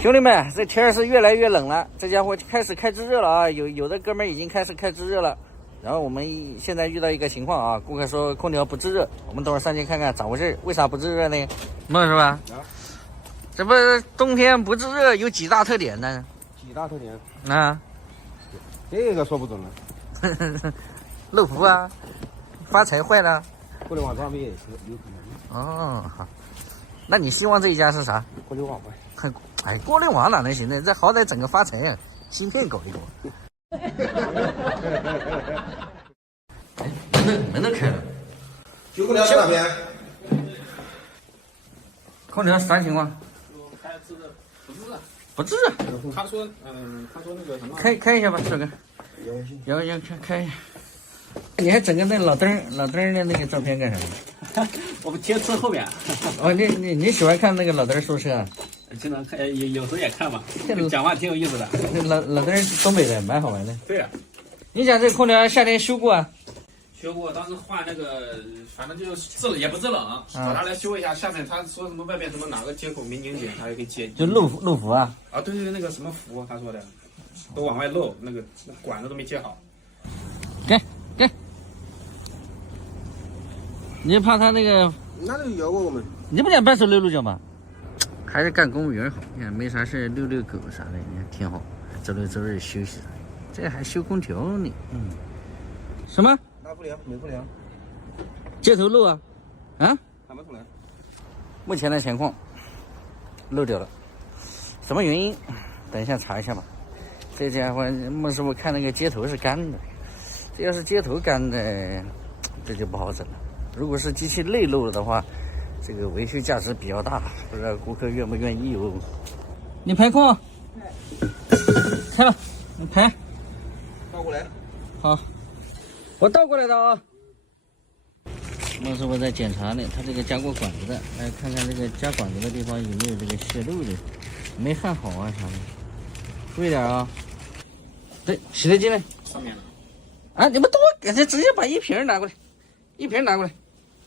兄弟们，这天是越来越冷了，这家伙开始开制热了啊！有的哥们已经开始开制热了。然后我们现在遇到一个情况啊，顾客说空调不制热，我们等会儿上去看看咋回事，为啥不制热呢？梦是吧？啊，这不冬天不制热有几大特点呢？几大特点啊？这个说不准了。漏符啊，发财坏了。互联网装备也是有可能。哦，好。那你希望这一家是啥？互联网呗。哎，过滤网哪能行呢？这好歹整个发财呀，芯片搞一搞。哎，门都开了。修空调在哪边？空调啥情况？开制的不制热。他说那个什么，开一下吧，帅哥。要开一下。你还整个那老灯的那个照片干啥？我们贴车后面。哦，你喜欢看那个老灯说车啊？经常看，有时候也看吧。讲话挺有意思的。老灯是东北的，蛮好玩的。对呀。你讲这空调夏天修过啊？修过，当时换那个，反正就制冷也不制冷，找他来修一下。下面他说什么外面什么哪个接口没拧紧，他也可以接。就漏符啊？啊，对，那个什么符，他说的，都往外漏，那个管子都没接好。给。你怕他那个？那就摇过我们。你不想掰手溜溜脚吗？还是干公务员好，你看没啥事遛遛狗啥的，你看挺好。周六周日休息，这还修空调呢。什么？拉不良，没不良。接头漏啊？啊？看不出来。目前的情况漏掉了，什么原因？等一下查一下吧。这家伙孟师傅看那个接头是干的，这要是接头干的，这就不好整了。如果是机器内漏了的话，这个维修价值比较大，不知道顾客愿不愿意哦。你排空，开了，你排，倒过来。好，我倒过来的啊。孟师傅在检查呢，他这个加过管子的，来看看这个加管子的地方有没有这个泄漏的，没焊好啊啥的，注意点啊。对，洗洁精呢？上面呢？啊，你们都给他直接把一瓶拿过来，一瓶拿过来。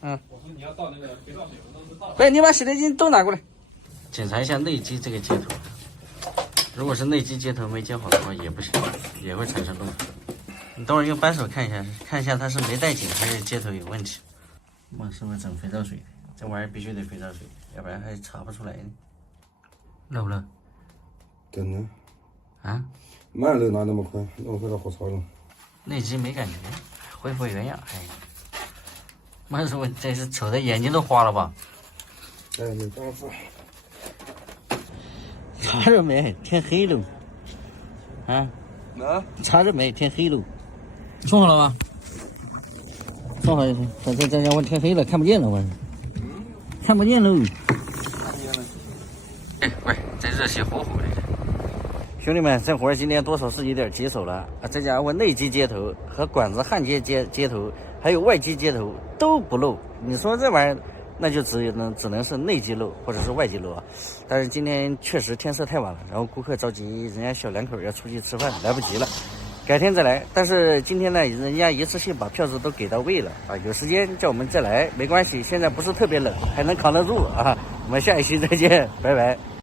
我说你要倒那个肥皂水，我当时倒了。对，你把洗洁精都拿过来。检查一下内机这个接头，如果是内机接头没接好的话也不行，也会产生漏符。你等会儿用扳手看一下它是没带紧还是接头有问题。孟师傅整肥皂水，这玩意儿必须得肥皂水，要不然还查不出来呢。漏不漏？等呢。啊？慢漏哪那么快？那么快到火槽了。内机没感觉，恢复原样。哎，孟师傅这是瞅的眼睛都花了吧？哎，没办法。查着没？天黑了。啊？查着没？天黑了。送好了吧？送好就行。这家伙天黑了，看不见了，我。看不见喽。哎，喂，这热气呼呼的。兄弟们，这活今天多少是有点棘手了啊！这家伙内机接头和管子焊接接头，还有外机接头都不漏。你说这玩意儿，那就只能是内机漏或者是外机漏啊。但是今天确实天色太晚了，然后顾客着急，人家小两口要出去吃饭，来不及了，改天再来。但是今天呢，人家一次性把票子都给到位了啊，有时间叫我们再来没关系，现在不是特别冷，还能扛得住啊。我们下一期再见，拜拜。